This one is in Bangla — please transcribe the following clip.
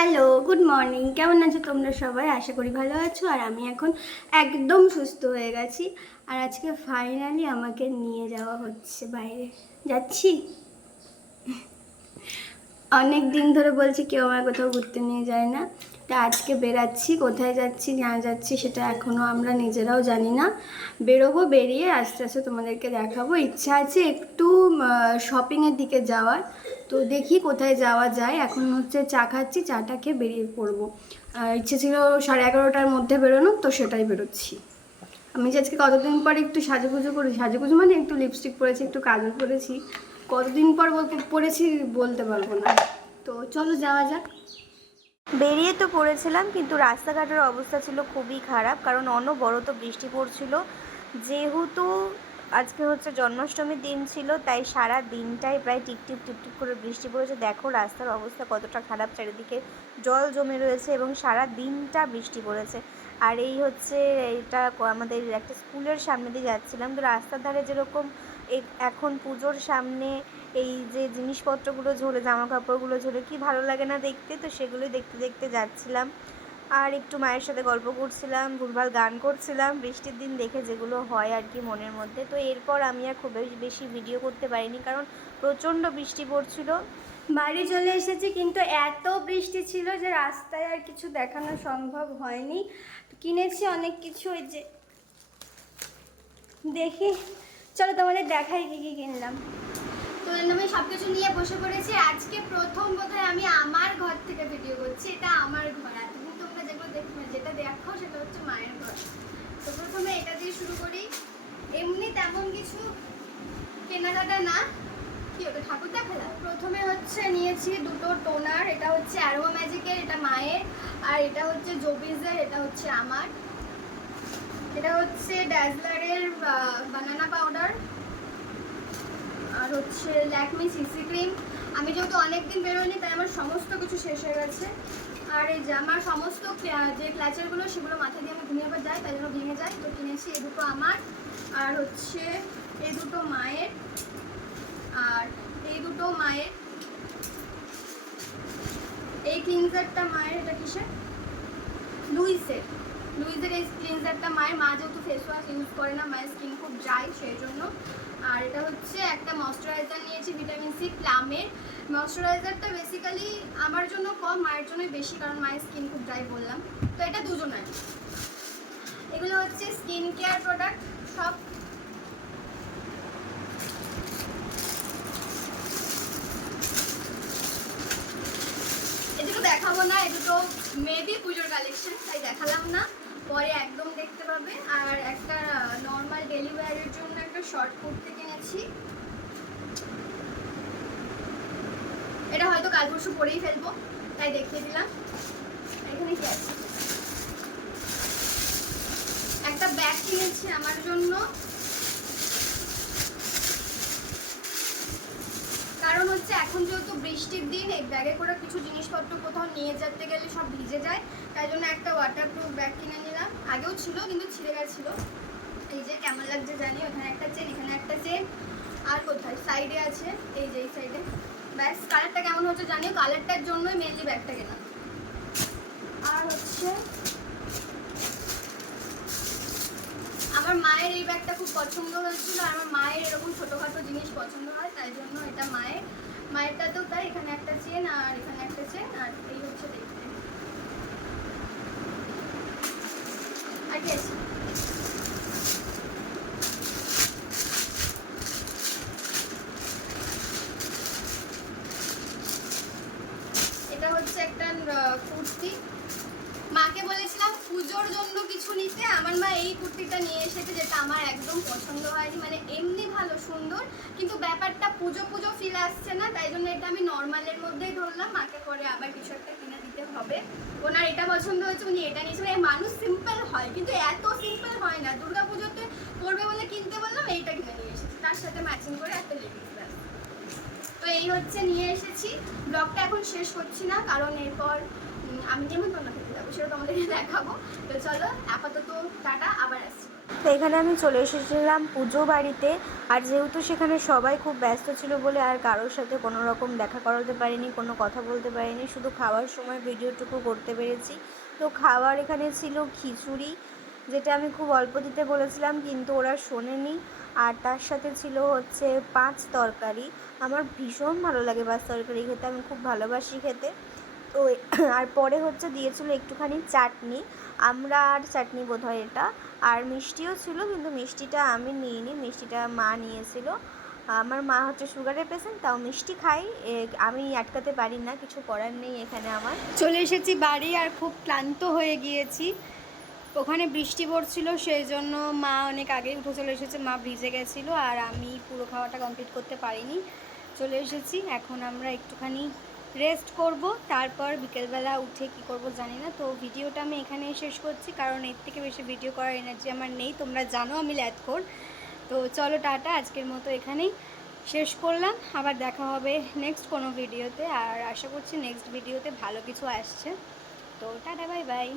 Hello, good morning. কেমন আছো তোমরা সবাই? আশা করি ভালো আছো। আর আমি এখন একদম সুস্থ হয়ে গেছি। আর আজকে ফাইনালি আমাকে নিয়ে যাওয়া হচ্ছে বাইরে। যাচ্ছি। অনেক দিন ধরে বলছি কেউ আমার কোথাও ঘুরতে নিয়ে যায় না। তা আজকে বেরাচ্ছি। কোথায় যাচ্ছি না যাচ্ছি সেটা এখনও আমরা নিজেরাও জানি না। বেরোবো, বেরিয়ে আস্তে আস্তে তোমাদেরকে দেখাবো। ইচ্ছা আছে একটু শপিংয়ের দিকে যাওয়ার। তো দেখি কোথায় যাওয়া যায়। এখন হচ্ছে চা খাচ্ছি, চাটা খেয়ে বেরিয়ে পড়বো। ইচ্ছে ছিল 11:30টার মধ্যে বেরোনো, তো সেটাই বেরোচ্ছি। আমি যে আজকে কতদিন পর একটু সাজুগুজু করেছি, সাজুগুজু মানে একটু লিপস্টিক পরেছি, একটু কাজল পরেছি। কতদিন পর পরেছি বলতে পারবো না। তো চলো যাওয়া যাক। বেরিয়ে তো পড়েছিলাম, কিন্তু রাস্তাঘাটের অবস্থা ছিল খুবই খারাপ, কারণ অনবরত বৃষ্টি পড়ছিল। যেহেতু আজকে হচ্ছে জন্মাষ্টমীর দিন ছিল, তাই সারা দিনটাই প্রায় টিপটিপ টিপটিপ করে বৃষ্টি পড়েছে। দেখো রাস্তার অবস্থা কতটা খারাপ, চারিদিকে জল জমে রয়েছে এবং সারা দিনটা বৃষ্টি পড়েছে। আর এই হচ্ছে এটা আমাদের একটা স্কুলের সামনে দিয়ে যাচ্ছিলাম, তো রাস্তার ধারে যেরকম এখন পুজোর সামনে এই যে জিনিসপত্রগুলো ঝোলে, জামা কাপড়গুলো ঝোলে, কি ভালো লাগে না দেখতে। তো সেগুলোই দেখতে দেখতে যাচ্ছিলাম, আর একটু মায়ের সাথে গল্প করছিলাম, ভুলভাল গান করছিলাম, বৃষ্টির দিন দেখে যেগুলো হয় আর কি মনের মধ্যে। তো এরপর আমি আর খুব বেশি ভিডিও করতে পারিনি, কারণ প্রচণ্ড বৃষ্টি পড়ছিল। বাড়ি চলে এসেছি, কিন্তু এত বৃষ্টি ছিল যে রাস্তায় আর কিছু দেখানো সম্ভব হয়নি। কিনেছি অনেক কিছু, ওই যে দেখি, চলো তোমাদের দেখাই কি কি কিনলাম। তো আমি সব কিছু নিয়ে বসে পড়েছি। আজকে প্রথম বোধহয় আমি আমার ঘর থেকে ভিডিও করছি। এটা আমার ঘর। এতদিন তোমরা যেগুলো যেটা দেখো সেটা হচ্ছে মায়ের ঘর। তো প্রথমে এটা দিয়ে শুরু করি। এমনি তেমন কিছু কেনাকাটা না, কি ওটা ঠাকুর দেখালা। প্রথমে হচ্ছে নিয়েছি দুটো টোনার। এটা হচ্ছে অ্যারোমা ম্যাজিকের, এটা মায়ের। আর এটা হচ্ছে জোবিজের, এটা হচ্ছে আমার। এটা হচ্ছে ড্যাজলারের বানানা পাউডার। আর হচ্ছে ল্যাকমি সিসি ক্রিম। আমি যেহেতু অনেকদিন বেরোয়নি, তাই আমার সমস্ত কিছু শেষ হয়ে গেছে। আর এই যে আমার সমস্ত যে ক্লাচারগুলো, সেগুলো মাথা দিয়ে আমি ঘুমিয়ে আবার যাই, তাই জন্য ভেঙে যায়। তো কিনেছি এই দুটো আমার, আর হচ্ছে এই দুটো মায়ের, আর এই দুটো মায়ের। এই ক্লিনজারটা মায়ের, এটা কিসের? লুইসের। লুইসের এই ক্লিনজারটা মায়ের। মা যেহেতু ফেস ওয়াশ ইউজ করে না, মায়ের স্কিন খুব ড্রাই, সেই জন্য। আর এটা হচ্ছে একটা ময়শ্চারাইজার নিয়েছি, ভিটামিন সি প্লামের। ময়শ্চারাইজারটা বেসিক্যালি আমার জন্য কম, মায়ের জন্য বেশি, কারণ মায়ের স্কিন খুব ড্রাই বললাম। তো এটা দুজনের। এগুলো হচ্ছে স্কিন কেয়ার প্রোডাক্ট সব। এগুলো দেখাবো না, এগুলো মেবি পুজোর কালেকশন, তাই দেখালাম না, পরে একদম দেখতে পাবে। আর একটা নর্মাল ডেলি ওয়্যারের জন্য একটা শর্ট কুর্তি কিনেছি। এটা হয়তো কাল পরশু পরেই ফেলবো, তাই দেখিয়ে দিলাম। এখানে কি আছে? একটা ব্যাগ কিনেছি আমার জন্য, কারণ হচ্ছে এখন যেহেতু বৃষ্টির দিন, এই ব্যাগে করে কিছু জিনিসপত্র কোথাও নিয়ে যেতে গেলে সব ভিজে যায়, তাই জন্য একটা ওয়াটারপ্রুফ ব্যাগ কিনে নিলাম। আগেও ছিল কিন্তু ছিঁড়ে গেছিলো। এই যে কেমন লাগছে জানি, ওখানে একটা চেন, এখানে একটা চেন, আর কোথায় সাইডে আছে, এই যে এই সাইডে। ব্যাস কালারটা কেমন হচ্ছে জানিও, কালারটার জন্যই মেনলি ব্যাগটা কেনা। আর হচ্ছে আমার মায়ের এই ব্যাগটা খুব পছন্দ হয়েছিল। আর আমার মায়ের এরকম ছোটোখাটো জিনিস পছন্দ হয়, তাই জন্য এটা মায়েরটাতেও তাই। এখানে একটা চেন, আর এখানে একটা চেন, আর এই হচ্ছে দেখতে। আর কি আছে? এটা হচ্ছে একটা কুর্তি। মাকে বলেছিলাম পুজোর জন্য কিছু নিতে, আমার মা এই কুর্তিটা নিয়ে এসেছে, যেটা আমার একদম পছন্দ হয়নি। মানে এমনি ভালো সুন্দর, কিন্তু ব্যাপারটা পুজো পুজো ফিল আসছে না, তাই জন্য এটা আমি নর্মালের মধ্যেই ধরলাম। মাকে পরে আবার কিছু একটা কিনে দিতে হবে। ওনার এটা পছন্দ হয়েছে, উনি এটা নিয়েছেন। মানুষ সিম্পল হয়, কিন্তু এত সিম্পল হয় না। দুর্গা পুজোতে পরবে বলে কিনতে বললাম, এইটা কিনে নিয়ে এসেছি, তার সাথে ম্যাচিং করে একটা লেগিংস। তো এই হচ্ছে নিয়ে এসেছি। ব্লগটা এখন শেষ করছি না, কারণ এরপর আমি যেমন তোমরা খেতে যাবো, সেটা তোমাদেরকে দেখাবো। তো চলো আপাতত টাটা, আবার আসছি। তো এখানে আমি চলে এসেছিলাম পুজো বাড়িতে। আর যেহেতু সেখানে সবাই খুব ব্যস্ত ছিল বলে আর কারোর সাথে কোনো রকম দেখা করাতে পারিনি, কোনো কথা বলতে পারিনি, শুধু খাওয়ার সময় ভিডিওটুকু করতে পেরেছি। তো খাওয়ার এখানে ছিল খিচুড়ি, যেটা আমি খুব অল্প দিতে বলেছিলাম কিন্তু ওরা শোনেনি। আর তার সাথে ছিল হচ্ছে পাঁচ তরকারি। আমার ভীষণ ভালো লাগে পাঁচ তরকারি খেতে, আমি খুব ভালোবাসি খেতে। তো আর পরে হচ্ছে দিয়েছিল একটুখানি চাটনি, আমরা আর চাটনি বোধহয় এটা, আর মিষ্টিও ছিল কিন্তু মিষ্টিটা আমি নিইনি, মিষ্টিটা মা নিয়েছিল। আমার মা হচ্ছে সুগারের পেশেন্ট, তাও মিষ্টি খাই, আমি আটকাতে পারি না, কিছু করার নেই এখানে আমার। চলে এসেছি বাড়ি আর খুব ক্লান্ত হয়ে গিয়েছি। ওখানে বৃষ্টি পড়ছিল, সেই জন্য মা অনেক আগেই উঠে চলে এসেছে, মা ভিজে গেছিলো আর আমি পুরো খাওয়াটা কমপ্লিট করতে পারিনি। চলে এসেছি, এখন আমরা একটুখানি রেস্ট করব, তারপর বিকেলবেলা উঠে কি করব জানি না। তো ভিডিওটা আমি এখানেই শেষ করছি, কারণ এর থেকে বেশি ভিডিও করার এনার্জি আমার নেই, তোমরা জানো আমি ল্যাথখোর। তো চলো টাটা, আজকের মতো এখানেই শেষ করলাম। আবার দেখা হবে নেক্সট কোনো ভিডিওতে, আর আশা করছি নেক্সট ভিডিওতে ভালো কিছু আসছে। তো টাটা, বাই বাই।